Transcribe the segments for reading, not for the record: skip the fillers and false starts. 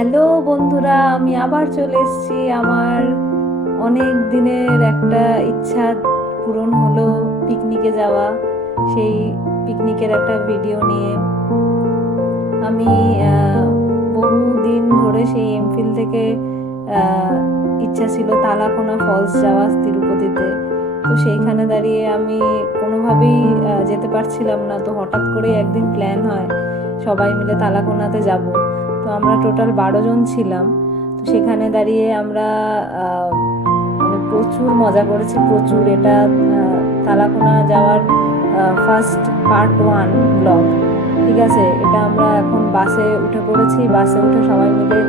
Hello বন্ধুরা, আমি আবার চলে এসেছি। আমার অনেক দিনের একটা ইচ্ছা পূরণ হলো, পিকনিকে যাওয়া। সেই পিকনিকের একটা ভিডিও নিয়ে আমি বহু দিন ধরে সেই এমফিল থেকে ইচ্ছা ছিল তালাকোনা ফলস যাওয়া তিরুপতিতে। তো সেইখানে দাঁড়িয়ে আমি কোনোভাবেই যেতে পারছিলাম না। তো হঠাৎ করে একদিন প্ল্যান হয় সবাই মিলে তালাকোনাতে যাব। তো আমরা টোটাল 12 জন ছিলাম। তো সেখানে দাঁড়িয়ে আমরা মানে প্রচুর মজা করেছি, প্রচুর। এটা তালাকোনা যাওয়ার ফার্স্ট পার্ট 1 ব্লগ, ঠিক আছে। এটা আমরা এখন বাসে উঠে পড়েছি। বাসে উঠে সবাই মিলে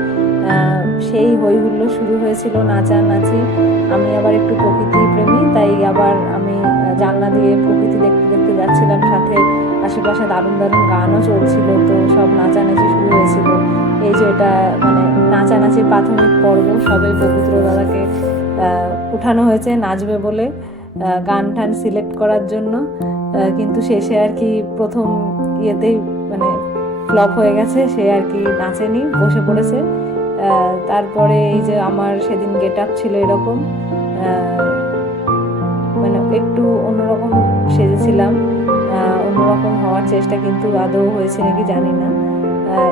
সেই হই হুল্লো শুরু হয়েছিল, নাচানাচি। আমি আবার একটু প্রকৃতি প্রেমী, তাই আবার আমি জানলা দিয়ে প্রকৃতি দেখতে দেখতে যাচ্ছিলাম। সাথে আশেপাশে দারুণ দারুণ গানও চলছিল, তো সব নাচানাচি শুরু হয়েছিল। এই যে এটা মানে নাচানাচির প্রাথমিক পর্ব, সবে পবিত্র দাদাকে উঠানো হয়েছে নাচবে বলে গান টান সিলেক্ট করার জন্য। কিন্তু শেষে আর কি প্রথম ইয়েতেই মানে ফ্লপ হয়ে গেছে, সে আর কি নাচেনি, বসে পড়েছে। তারপরে এই যে আমার সেদিন গেট আপ ছিল এরকম, মানে একটু অন্যরকম সেজেছিলাম, অন্যরকম হওয়ার চেষ্টা, কিন্তু আদৌ হয়েছে নাকি জানি না।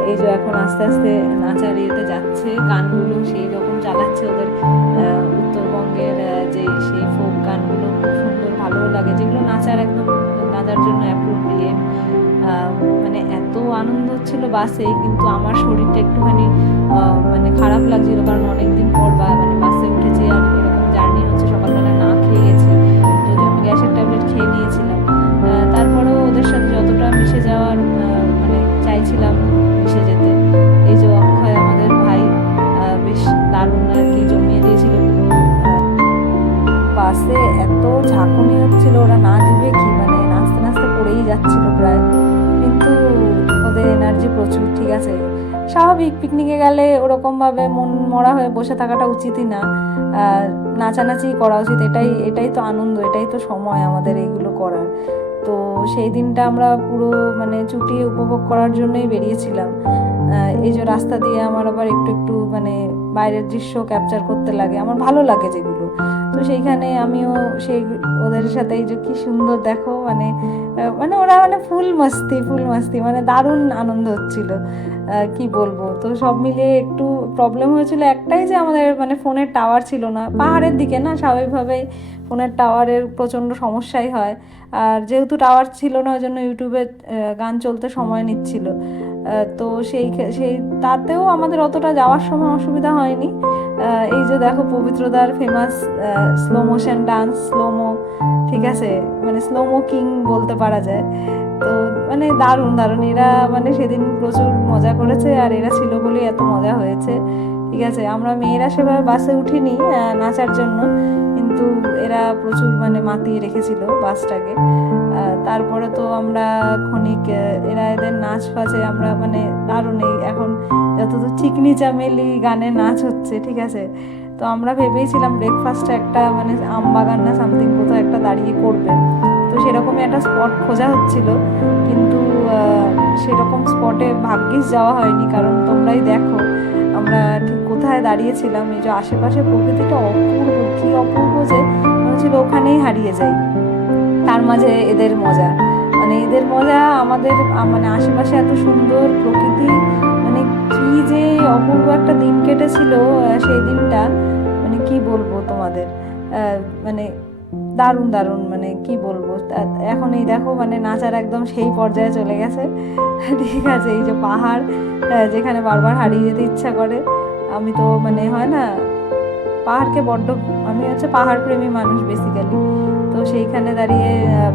এই যে এখন আস্তে আস্তে নাচার ইয়েতে যাচ্ছে, গানগুলো সেই রকম চালাচ্ছে ওদের উত্তরবঙ্গের যে সেই ফোক গানগুলো খুব সুন্দর, ভালো লাগে, যেগুলো নাচার একদম নাচার জন্য অ্যাপ্রোপ্রিয়েট। মানে এত আনন্দ হচ্ছিল বাসে, কিন্তু আমার শরীরটা একটুখানি মানে খারাপ লাগছিল, কারণ অনেকদিন পর মানে বাসে উঠেছি আর এরকম জার্নি হচ্ছে। সকালবেলা না খেয়ে গেছি, যদিও আমি গ্যাসের ট্যাবলেট খেয়ে নিয়েছিলাম। তারপরেও ওদের সাথে যতটা মিশে যাওয়ার মানে চাইছিলাম মিশে যেতে। এই যে অক্ষয় আমাদের ভাই বেশ দারুণ আর কি জমিয়ে দিয়েছিল পুরো। বাসে এত ঝাঁকুনি হচ্ছিল, ওরা নাচবে কি, মানে নাচতে নাচতে পড়েই যাচ্ছিল প্রায়। কিন্তু ওদের এনার্জি প্রচুর, ঠিক আছে। স্বাভাবিক, পিকনিকে গেলে ওরকমভাবে মন মরা হয়ে বসে থাকাটা উচিতই না, নাচানাচি করা উচিত। এটাই তো আনন্দ, এটাই তো সময় আমাদের এইগুলো করার। তো সেই দিনটা আমরা পুরো মানে চুটিয়ে উপভোগ করার জন্যই বেরিয়েছিলাম। এই যে রাস্তা দিয়ে আমার আবার একটু একটু মানে বাইরের দৃশ্য ক্যাপচার করতে লাগে, আমার ভালো লাগে যেগুলো। তো সেইখানে আমিও সেই ওদের সাথে এই যে কি সুন্দর দেখো, মানে মানে ওরা মানে ফুল মাস্তি, মানে দারুণ আনন্দ হচ্ছিল, কি বলবো। তো সব মিলিয়ে একটু প্রবলেম হয়েছিল একটাই, যে আমাদের মানে ফোনের টাওয়ার ছিল না পাহাড়ের দিকে, না স্বাভাবিকভাবেই ফোনের টাওয়ারের প্রচণ্ড সমস্যাই হয়। আর যেহেতু টাওয়ার ছিল না, ওই জন্য ইউটিউবে গান চলতে সময় নিচ্ছিল। তো সেই তাতেও আমাদের অতটা যাওয়ার সময় অসুবিধা হয়নি। এই যে দেখো পবিত্রদার famous slow motion dance, slomo, ঠিক আছে, মানে স্লোমো কিং বলতে পারা যায়। তো মানে দারুণ দারুণ, এরা মানে সেদিন প্রচুর মজা করেছে, আর এরা ছিল বলেই এত মজা হয়েছে, ঠিক আছে। আমরা মেয়েরা সেভাবে বাসে উঠিনি নাচার জন্য, কিন্তু এরা প্রচুর মানে মাতিয়ে রেখেছিল বাসটাকে। তারপরে তো আমরা ক্ষণিক এদের নাচ ফাচে আমরা মানে দারুণ, এই এখন যতদূর চিকনি চামেলি গানে নাচ হচ্ছে, ঠিক আছে। তো আমরা ভেবেইছিলাম ব্রেকফাস্টে একটা মানে আমবাগান না সামথিং কোথাও একটা দাঁড়িয়ে করবে। তো সেরকমই একটা স্পট খোঁজা হচ্ছিল, কিন্তু সেরকম স্পটে ভাগ্যিস যাওয়া হয়নি, কারণ তোমরাই দেখো আমরা ঠিক কোথায় দাঁড়িয়েছিলাম। এই যে আশেপাশে প্রকৃতিটা অপূর্ব, কি অপূর্ব যে মনে ছিল ওখানেই হারিয়ে যাই। তার মাঝে এদের মজা, মানে এদের মজা, আমাদের মানে আশেপাশে এত সুন্দর প্রকৃতি, মানে কি যে অপূর্ব একটা দিন কেটেছিল সেই দিনটা, মানে কি বলবো তোমাদের, মানে দারুণ দারুণ, মানে কি বলবো। এখন এই দেখো মানে নাচার একদম সেই পর্যায়ে চলে গেছে, ঠিক আছে। এই যে পাহাড়, যেখানে বারবার হারিয়ে যেতে ইচ্ছা করে। আমি তো মানে হয় না, পাহাড়কে বড্ড, আমি হচ্ছে পাহাড় প্রেমী মানুষ বেসিক্যালি। তো সেইখানে দাঁড়িয়ে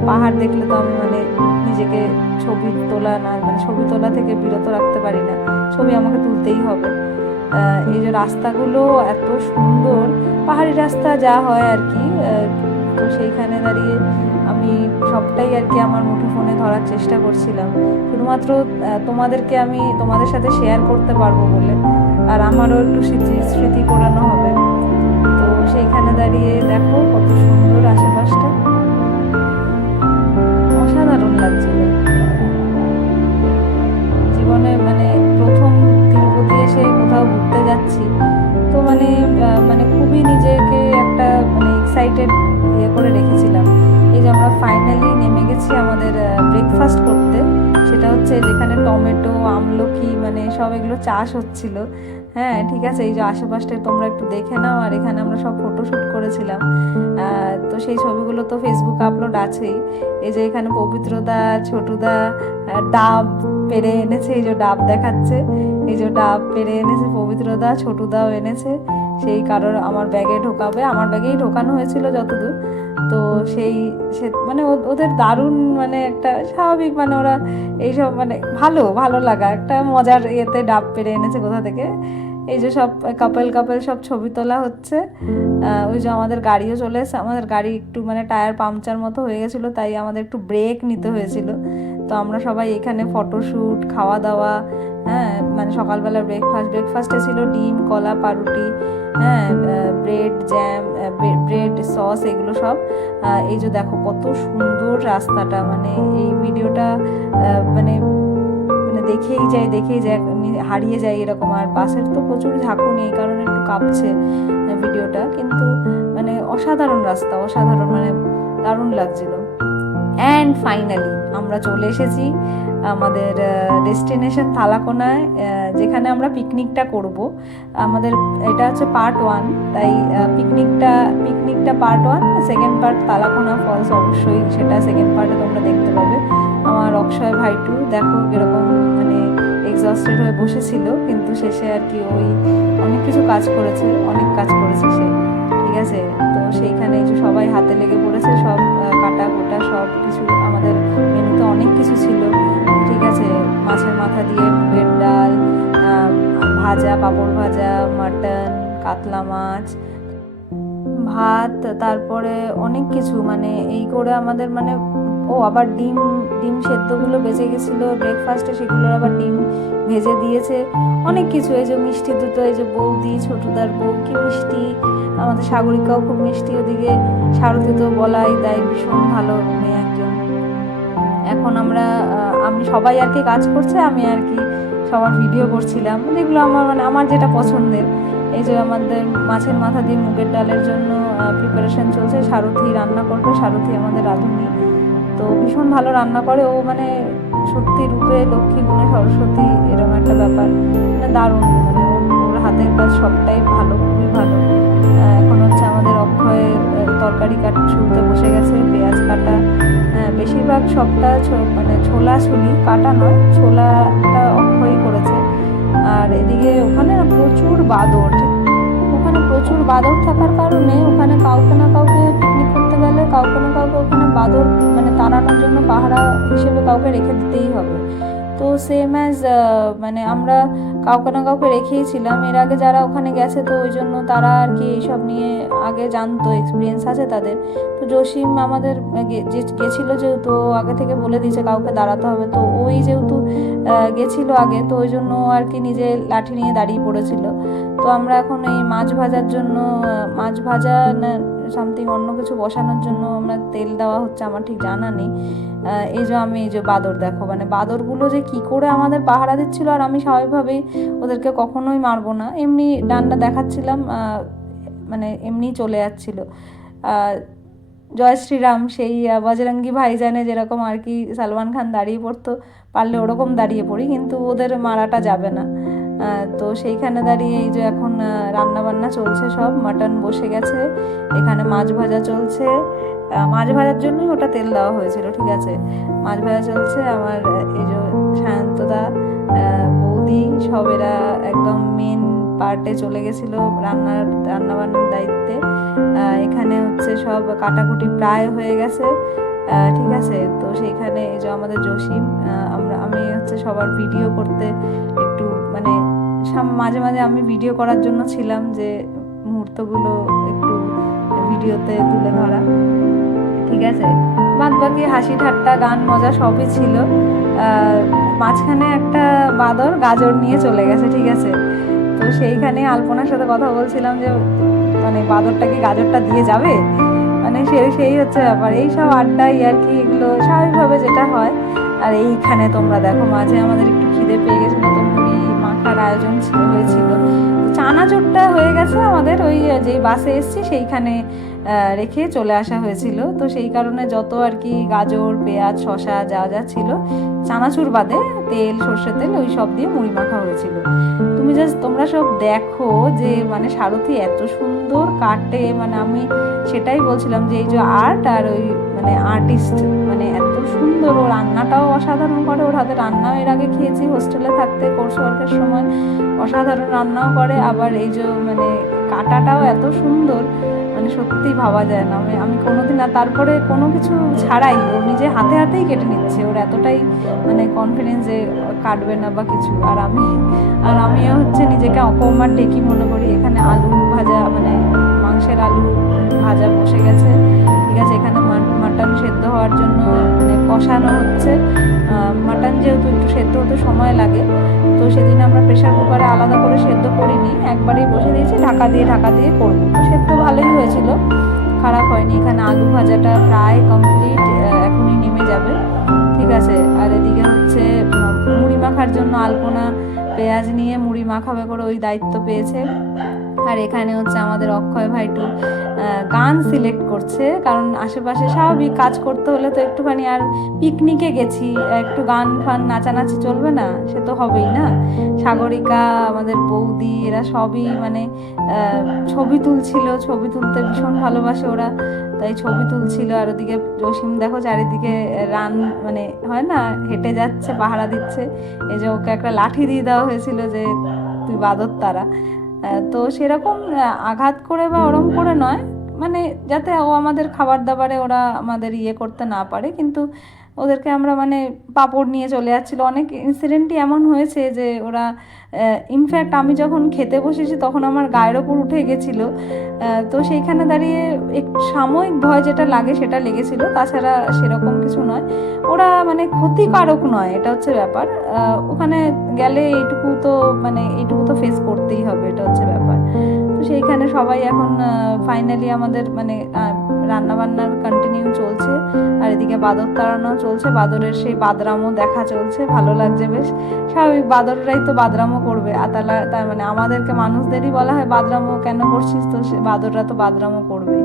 পাহাড় দেখলে তো আমি মানে নিজেকে ছবি তোলা না, মানে ছবি তোলা থেকে বিরত রাখতে পারি না, ছবি আমাকে তুলতেই হবে। এই যে রাস্তাগুলো এত সুন্দর, পাহাড়ি রাস্তা যা হয় আর কি। তো সেইখানে দাঁড়িয়ে আমি সবটাই আর কি আমার মুঠোফোনে ধরার চেষ্টা করছিলাম, শুধুমাত্র তোমাদেরকে আমি তোমাদের সাথে শেয়ার করতে পারবো বলে, আর আমারও একটু স্মৃতি করানো হবে। তো সেইখানে দাঁড়িয়ে দেখো কত সুন্দর আশেপাশটা, অসাধারণ লাগছিল। জীবনে মানে প্রথম তিরুপতি এসে কোথাও টমেটো, আমলকি, মানে সব এগুলো চাষ হচ্ছিল। হ্যাঁ ঠিক আছে, এই যে আশেপাশটা তোমরা একটু দেখে নাও। আর এখানে আমরা সব ফটোশ্যুট করেছিলাম, তো সেই ছবিগুলো তো ফেসবুকে আপলোড আছেই। এই যে এখানে পবিত্রদা, ছোটুদা ডাব পেরে এনেছে, এই যে ডাব দেখাচ্ছে, এই যে ডাব পেরে এনেছে পবিত্রদা, ছোটুদাও এনেছে। সেই কারোর আমার ব্যাগে ঢোকাবে, আমার ব্যাগেই ঢোকানো হয়েছিল যতদূর। তো সে মানে ওদের দারুণ মানে একটা স্বাভাবিক, মানে ওরা এইসব মানে ভালো ভালো লাগা একটা মজার ইয়েতে ডাব পেরে এনেছে কোথা থেকে। এই যে সব কাপল সব ছবি তোলা হচ্ছে। ওই যে আমাদের গাড়িও চলে এসেছে। আমাদের গাড়ি একটু মানে টায়ার পাংচার মতো হয়ে গেছিলো, তাই আমাদের একটু ব্রেক নিতে হয়েছিল। তো আমরা সবাই এখানে ফটোশ্যুট, খাওয়া দাওয়া, হ্যাঁ মানে সকালবেলা ব্রেকফাস্টে ছিল ডিম, কলা, পাউরুটি, হ্যাঁ ব্রেড, জ্যাম, ব্রেড, সস, এগুলো সব। এই যে দেখো কত সুন্দর রাস্তাটা, মানে এই ভিডিওটা মানে মানে দেখেই যায় হারিয়ে যায় এরকম। আর বাসের তো প্রচুর ঝাঁকুনি, এই কারণে একটু কাঁপছে ভিডিওটা, কিন্তু মানে অসাধারণ রাস্তা, অসাধারণ, মানে দারুণ লাগছিল। অ্যান্ড ফাইনালি আমরা চলে এসেছি আমাদের ডেস্টিনেশন থালাকোনায়, যেখানে আমরা পিকনিকটা করব। আমাদের এটা হচ্ছে পার্ট 1, তাই পিকনিকটা পার্ট 1, সেকেন্ড পার্ট থালাকোনা ফলস, অবশ্যই সেটা সেকেন্ড পার্টে তোমরা দেখতে পাবে। আমার অক্ষয় ভাইটু দেখো কিরকম মানে এক্সস্টেড হয়ে বসেছিল, কিন্তু শেষে আর কি ওই অনেক কাজ করেছে সে, ঠিক আছে। তো সেইখানে যে সবাই হাতে লেগে পড়েছে, সব কাটা কোটা সব কিছু। আমাদের মেনুতে অনেক কিছু ছিল, ঠিক আছে, মাছের মাথা দিয়ে মুগের ডাল, ভাজা, পাঁপড় ভাজা, মাটন, কাতলা মাছ, ভাত, তারপরে অনেক কিছু, মানে এই করে আমাদের মানে আবার ডিম সেদ্ধগুলো বেঁচে গেছিলো ব্রেকফাস্টে, সেগুলো আবার ডিম ভেজে দিয়েছে, অনেক কিছু। এই যে মিষ্টি দুটো, এই যে বৌদি, ছোটুদার বউ কি মিষ্টি, আমাদের সাগরিকাও খুব মিষ্টি, ওদিকে সারথি তো বলাই দেয়, ভীষণ ভালো মেয়ে একজন। এখন আমি সবাই আর কি কাজ করছে, আমি আর কি সবার ভিডিও করছিলাম, যেগুলো আমার যেটা পছন্দের। এই যে আমাদের মাছের মাথা দিয়ে মুগের ডালের জন্য প্রিপারেশন চলছে, সারথি রান্না করবে, সারথি আমাদের রাঁধুনি, তো ভীষণ ভালো রান্না করে ও, মানে সত্যি রূপে লক্ষ্মী গুণে সরস্বতী, এরকম একটা ব্যাপার, মানে দারুণ, মানে ওর হাতের কাজ সবটাই ভালো, খুবই ভালো। এখন হচ্ছে আমাদের অক্ষয় তরকারি ছুলতে বসে গেছে, পেঁয়াজ কাটা, বেশিরভাগ সবটা মানে ছোলা ছুলি, কাটা নয়, ছোলাটা অক্ষয়ই করেছে। আর এদিকে ওখানে প্রচুর বাদর থাকার কারণে ওখানে কাউকে না কাউকে পিকনিক করতে গেলে কাউকে না কাউকে ওখানে বাদর মানে তাড়ানোর জন্য পাহারা হিসেবে কাউকে রেখে দিতেই হবে। তো সেম অ্যাজ মানে আমরা কাউকে না কাউকে রেখেই ছিলাম, এর আগে যারা ওখানে গেছে, তো ওই জন্য তারা আর কি এইসব নিয়ে আগে জানতো, এক্সপিরিয়েন্স আছে তাদের। তো জসিম আমাদের গেছিলো যেহেতু, আগে থেকে বলে দিয়েছে কাউকে দাঁড়াতে হবে, তো ওই যেহেতু গেছিলো আগে, তো ওই জন্য আর কি নিজে লাঠি নিয়ে দাঁড়িয়ে পড়েছিল। তো আমরা এখন এই মাছ ভাজার জন্য, মাছ ভাজা না সামথিং অন্য কিছু বসানোর জন্য আমরা তেল দেওয়া হচ্ছে, আমার ঠিক জানা নেই। এই যে বাদর দেখো, মানে বাদরগুলো যে কি করে আমাদের পাহারা দিচ্ছিল, আর আমি স্বাভাবিকভাবেই ওদেরকে কখনোই মারবো না, এমনি ডান্ডা দেখাচ্ছিলাম, মানে এমনি চলে যাচ্ছিল। জয় শ্রীরাম, সেই বজরঙ্গি ভাইজানে যেরকম আর কি সালমান খান দাঁড়িয়ে পড়তো, পারলে ওরকম দাঁড়িয়ে পড়ি, কিন্তু ওদের মারাটা যাবে না। তো সেইখানে দাঁড়িয়ে এই যে এখন রান্না বান্না চলছে, সব মাটন বসে গেছে, এখানে মাছ ভাজা চলছে, মাছ ভাজার জন্যই ওটা তেল দেওয়া হয়েছিল, ঠিক আছে, মাছ ভাজা চলছে। আমার এই যে সায়ন্তদা, বৌদি, সব এরা একদম মেন পার্টে চলে গেছিলো রান্না বান্নার দায়িত্বে। এখানে হচ্ছে সব কাটাকুটি প্রায় হয়ে গেছে, ঠিক আছে। তো সেইখানে এই যে আমাদের জসিম, আমি হচ্ছে সবার ভিডিও করতে একটু মানে মাঝে মাঝে আমি ভিডিও করার জন্য ছিলাম, যে মুহূর্তগুলো একটু ভিডিওতে তুলে ধরা, ঠিক আছে। বাদ বাকি হাসি ঠাট্টা, গান, মজা সবই ছিল। মাঝখানে একটা বাদর গাজর নিয়ে চলে গেছে, ঠিক আছে। তো সেইখানে আলপনার সাথে কথা বলছিলাম যে মানে বাদরটা কি গাজরটা দিয়ে যাবে, মানে সেই হচ্ছে ব্যাপার। এইসব আড্ডা ইয়ার্কি এগুলো স্বাভাবিকভাবে যেটা হয়। আর এইখানে তোমরা দেখো, মাঝে আমাদের একটু খিদে পেয়ে গেছিলো, তো মুড়ি মাখার আয়োজন হয়েছিল। চানাচুরটা হয়ে গেছে আমাদের, ওই যেই বাসে এসছি সেইখানে রেখে চলে আসা হয়েছিল। তো সেই কারণে যত আর কি গাজর, পেঁয়াজ, শসা যা যা ছিল, চানাচুর বাদে তেল, সর্ষের তেল, ওই সব দিয়ে মুড়ি মাখা হয়েছিল। তোমরা সব দেখো যে মানে সারথি এত সুন্দর কাটে, মানে আমি সেটাই বলছিলাম যে এই যে আর্ট আর ওই মানে আর্টিস্ট, মানে এত সুন্দর। ও রান্নাটাও অসাধারণ করে, ওর হাতে রান্নাও এর আগে খেয়েছি হোস্টেলে থাকতে, কোর্স ওয়ার্কের সময় অসাধারণ রান্নাও করে। আবার এই যে মানে কাটাটাও এত সুন্দর, মানে সত্যি ভাবা যায় না। আমি কোনোদিন, আর তারপরে কোনো কিছু ছাড়াই ও নিজে হাতে হাতেই কেটে নিচ্ছে, ওর এতটাই মানে কনফিডেন্স যে কাটবে না বা কিছু। আর আমিও হচ্ছে নিজেকে অকৌমার ডেকি মনে করি। এখানে আলু ভাজা, মানে মাংসের আলু ভাজা বসে গেছে, ঠিক আছে। এখানে মাটন সেদ্ধ হওয়ার জন্য মানে কষানো হচ্ছে। মাটন যেহেতু একটু সেদ্ধ হতে সময় লাগে, তো সেদিন আমরা প্রেশার কুকারে আলাদা করে সেদ্ধ করিনি, একবারেই বসে দিয়েছি ঢাকা দিয়ে করবো। তো সেদ্ধ ভালোই হয়েছিল, খারাপ হয়নি। এখানে আলু ভাজাটা প্রায় কমপ্লিট, এখনই নেমে যাবে, ঠিক আছে। আর এদিকে হচ্ছে মুড়ি মাখার জন্য আলপনা পেঁয়াজ নিয়ে মুড়ি মাখাবে করে ওই দায়িত্ব পেয়েছে। আর এখানে হচ্ছে আমাদের অক্ষয় ভাইটু গান সিলেক্ট করছে, কারণ আশেপাশে স্বাভাবিক কাজ করতে হলে তো একটুখানি, আর পিকনিকে গেছি, একটু গান ফান নাচানাচি চলবে না, সে তো হবেই না। সাগরিকা, আমাদের বৌদি, এরা সবই মানে ছবি তুলছিল, ছবি তুলতে ভীষণ ভালোবাসে ওরা, তাই ছবি তুলছিল। আর ওদিকে জসিম দেখো চারিদিকে রান, মানে হয় না, হেঁটে যাচ্ছে, পাহারা দিচ্ছে। এই যে ওকে একটা লাঠি দিয়ে দেওয়া হয়েছিল যে তুই বাঁদর তারা। তো সেরকম আঘাত করে বা ওরম করে নয়, মানে যাতে ও আমাদের খাবার দাবারে ওরা আমাদের ইয়ে করতে না পারে, কিন্তু ওদেরকে আমরা মানে পাঁপড় নিয়ে চলে যাচ্ছিলো। অনেক ইনসিডেন্টই এমন হয়েছে যে ওরা, ইনফ্যাক্ট আমি যখন খেতে বসেছি তখন আমার গায়ের ওপর উঠে গেছিলো। তো সেইখানে দাঁড়িয়ে একটু সাময়িক ভয় যেটা লাগে সেটা লেগেছিলো, তাছাড়া সেরকম কিছু নয়। ওরা মানে ক্ষতিকারক নয়, এটা হচ্ছে ব্যাপার। ওখানে গেলে এইটুকু তো ফেস করতেই হবে, এটা হচ্ছে ব্যাপার। তো সেইখানে সবাই এখন ফাইনালি আমাদের মানে রান্নাবান্নার কন্টিনিউ চলছে, আর এদিকে বাদর তাড়ানো চলছে, বাদরের সেই বাদরামও দেখা চলছে, ভালো লাগছে বেশ। স্বাভাবিক, বাদররাই তো বাদরামও করবে, তার মানে আমাদেরকে মানুষদেরই বলা হয় বাদরামও কেন করছিস, তো বাদররা তো বাদরামও করবেই।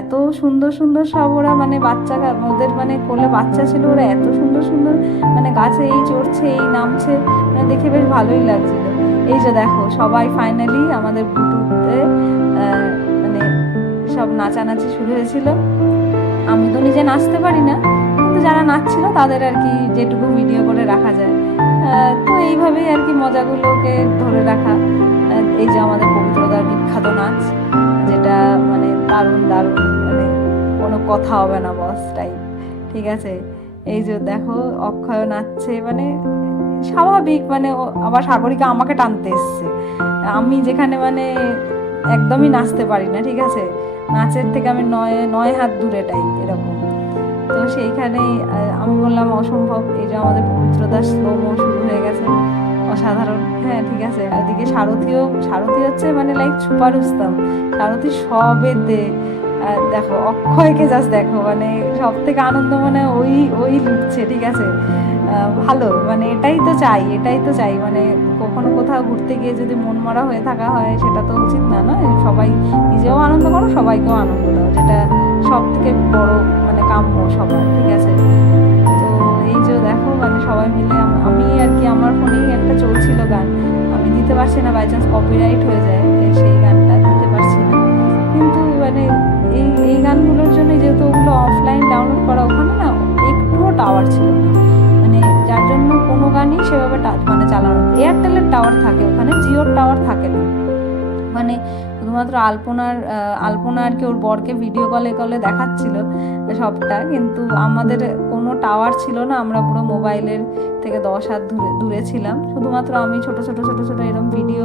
এত সুন্দর সুন্দর সব ওরা, মানে বাচ্চা, ওদের মানে কোলে বাচ্চা ছিল, ওরা এত সুন্দর সুন্দর মানে গাছে এই চড়ছে এই নামছে, মানে দেখে বেশ ভালোই লাগছিল। এই যে দেখো সবাই ফাইনালি আমাদের ব্লুটুথে মানে সব নাচানাচি শুরু হয়েছিল। আমি তো নিজে নাচতে পারি না, কিন্তু যারা নাচছিল তাদের আর কি যেটুকু ভিডিও করে রাখা যায়, তো এইভাবেই আর কি মজাগুলোকে ধরে রাখা। এই যে আমাদের পবিত্রতার বিখ্যাত নাচ, যেটা মানে দারুণ দারুণ, মানে কোনো কথা হবে না বস টাইপ, ঠিক আছে। এই যে দেখো অক্ষয় নাচছে, মানে স্বাভাবিক, মানে আবার সাগরিকা আমাকে টানতে এসছে, আমি যেখানে মানে একদমই নাচতে পারি না, ঠিক আছে, নাচের থেকে আমি নয় হাত দূরে টাইপ এরকম। তো সেইখানেই আমি বললাম অসম্ভব। এই যে আমাদের পবিত্রতার স্লোমো শুরু হয়ে গেছে, অসাধারণ। হ্যাঁ, ঠিক আছে। ওদিকে সারথি হচ্ছে মানে লাইক সুপার উস্তাম, সারথি সবেতে। দেখো অক্ষয়কে জাস্ট দেখো, মানে সব থেকে আনন্দ মানে ওই লুটছে, ঠিক আছে। ভালো, মানে এটাই তো চাই, মানে কখনো কোথাও ঘুরতে গিয়ে যদি মন মরা হয়ে থাকা হয় সেটা তো উচিত না, নয়। সবাই নিজেও আনন্দ করো, সবাইকেও আনন্দ দাও, যেটা সব থেকে বড় মানে কাম্য সবার, ঠিক আছে। তো এই যে দেখো মানে সবাই মিলে, আমি আর কি আমার ফোনেই একটা চলছিল গান, আমি দিতে পারছি না, বাই চান্স কপিরাইট হয়ে যায়, সেই গানটা দিতে পারছি না। কিন্তু মানে এই গানগুলোর জন্য, যেহেতু ওগুলো অফলাইন ডাউনলোড করা, ওখানে না একটুও টাওয়ার ছিল না, মানে যার জন্য কোনো গানই সেভাবে মানে চালানো। এয়ারটেলের টাওয়ার থাকে ওখানে, জিওর টাওয়ার থাকে না। মানে শুধুমাত্র আলপনা আর কি ওর বরকে ভিডিও কলে দেখাচ্ছিল সবটা, কিন্তু আমাদের কোনো টাওয়ার ছিল না, আমরা পুরো মোবাইলের থেকে 10 হাত দূরে ছিলাম। শুধুমাত্র আমি ছোট এরকম ভিডিও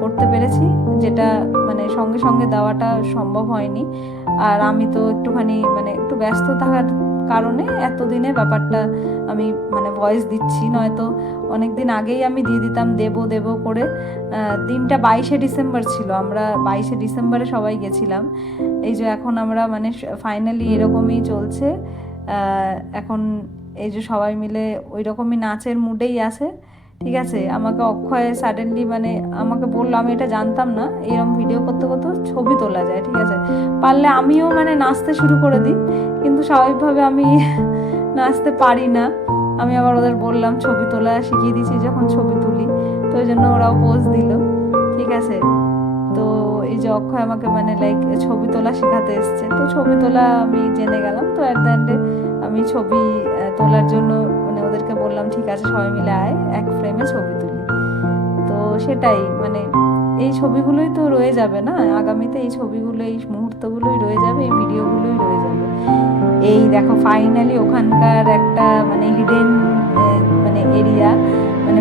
করতে পেরেছি, যেটা মানে সঙ্গে সঙ্গে দেওয়াটা সম্ভব হয়নি। আর আমি তো একটুখানি মানে একটু ব্যস্ত থাকার কারণে এতদিনে ব্যাপারটা আমি মানে ভয়েস দিচ্ছি, নয়তো অনেক দিন আগেই আমি দিয়ে দিতাম দেব করে। দিনটা 22শে ডিসেম্বর ছিল, আমরা 22শে ডিসেম্বরে সবাই গেছিলাম। এই যে এখন আমরা মানে ফাইনালি এরকমই চলছে এখন। এই যে সবাই মিলে ওই রকমই নাচের মুডেই আছে, ঠিক আছে। আমাকে অক্ষয় সাডেনলি মানে আমাকে বললো, আমি এটা জানতাম না, এরকম ভিডিও করতে করতে ছবি তোলা যায়, ঠিক আছে। পারলে আমিও মানে নাচতে শুরু করে দিই, কিন্তু স্বাভাবিকভাবে আমি নাচতে পারি না, আমি আবার ওদের বললাম, ছবি তোলা শিখিয়ে দিয়েছি যখন ছবি তুলি, তো ওই জন্য ওরাও পোজ দিল, ঠিক আছে। তো এই যে অক্ষয় আমাকে মানে লাইক ছবি তোলা শেখাতে এসছে, তো ছবি তোলা আমি জেনে গেলাম। তো অ্যাট দ্য এন্ডে আমি ছবি তোলার জন্য মানে ওদেরকে বললাম ঠিক আছে সবাই মিলে আয়, এক ফ্রেমে ছবি তুলি। তো সেটাই মানে এই ছবিগুলোই তো রয়ে যাবে না আগামীতে, এই ছবিগুলো এই মুহূর্তগুলোই রয়ে যাবে, এই ভিডিওগুলোই রয়ে যাবে। এই দেখো ফাইনালি ওখানকার একটা মানে হিডেন মানে এরিয়া, মানে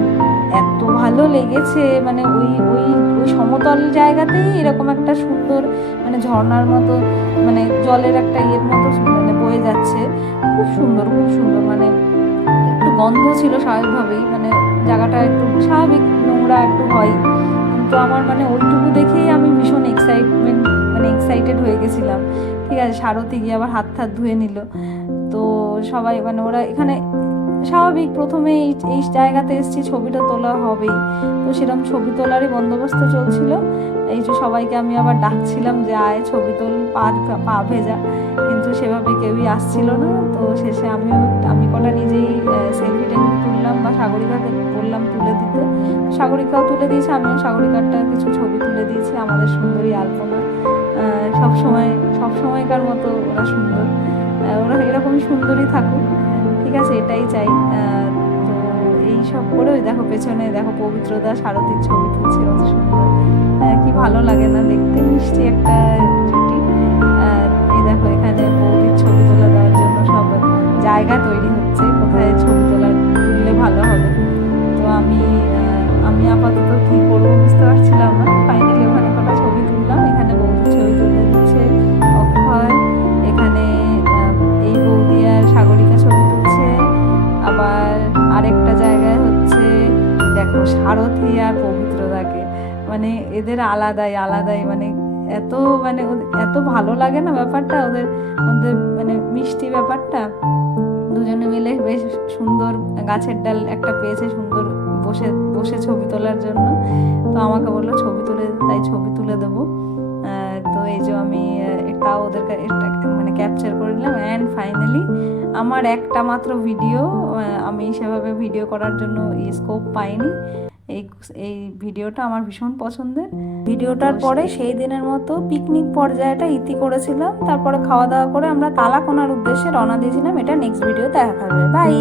এত ভালো লেগেছে, মানে ওই ওই ওই সমতল জায়গাতেই এরকম একটা সুন্দর মানে ঝর্ণার মতো মানে জলের একটা ইয়ের মতো মানে বয়ে যাচ্ছে, খুব সুন্দর খুব সুন্দর। মানে একটু গন্ধ ছিল স্বাভাবিকভাবেই, মানে জায়গাটা একটু স্বাভাবিক নোংরা একটু হয়, কিন্তু আমার মানে ওইটুকু দেখেই আমি ভীষণ এক্সাইটেড হয়ে গেছিলাম, ঠিক আছে। সারথি গিয়ে আবার হাত ধুয়ে নিল। তো সবাই মানে ওরা এখানে স্বাভাবিক প্রথমে এই জায়গাতে এসেছি, ছবিটা তোলা হবেই, তো সেরকম ছবি তোলারই বন্দোবস্ত চলছিল। এই যে সবাইকে আমি আবার ডাকছিলাম যে আয় ছবি তোল, পা ভেজা, কিন্তু সেভাবে কেউই আসছিল না। তো শেষে আমি কটা নিজেই সেলফি টেলফি তুললাম, বা সাগরিকাকে বললাম তুলে দিতে, সাগরিকাও তুলে দিয়েছে, আমিও সাগরিকারটা কিছু ছবি তুলে দিয়েছি। আমাদের সুন্দরী আলপনা সবসময়কার মতো ওরা সুন্দর, ওরা এরকমই সুন্দরই থাকুক, ঠিক আছে, এটাই চাই। তো এই সব করে ওই দেখো পেছনে দেখো পবিত্রদা সারথীর ছবি তুলছে, কত সুন্দর, কি ভালো লাগে না দেখতে, মিষ্টি একটা জুটি। এই দেখো এখানে বৌদির ছবি তোলা দেওয়ার জন্য সব জায়গা তৈরি হচ্ছে, কোথায় ছবি তুললে ভালো হবে। তো আমি আপাতত কি করবো বুঝতে পারছিলাম না, ফাইনালি ওখানে কটা ছবি তুললাম। এখানে বৌদির ছবি তুলে দিচ্ছে অক্ষয়, এখানে এই বৌদি আর সাগরিকা ছবি তুলছে, আবার আরেকটা জায়গায় হচ্ছে দেখো সারথি আর পবিত্রদাকে, মানে এদের আলাদাই মানে এত ভালো লাগে না ব্যাপারটা, ওদের মানে মিষ্টি ব্যাপারটা। দুজনে মিলে বেশ সুন্দর গাছের ডাল একটা পেয়েছে সুন্দর বসে ছবি তোলার জন্য, তো আমাকে বললো ছবি তুলে দিতে, তাই ছবি তুলে দেবো। তো এই যে আমি এটাও ওদেরকে মানে ক্যাপচার করে নিলাম। অ্যান্ড ফাইনালি আমার একটা মাত্র ভিডিও, আমি সেভাবে ভিডিও করার জন্য স্কোপ পাইনি, এই ভিডিওটা আমার ভীষণ পছন্দের। ভিডিওটার পরে সেই দিনের মতো পিকনিক পর্যায়টা ইতি করেছিলাম, তারপরে খাওয়া দাওয়া করে আমরা তালাকোনার উদ্দেশ্যে রওনা দিয়েছিলাম। এটা নেক্সট ভিডিও দেখা হবে, বাই।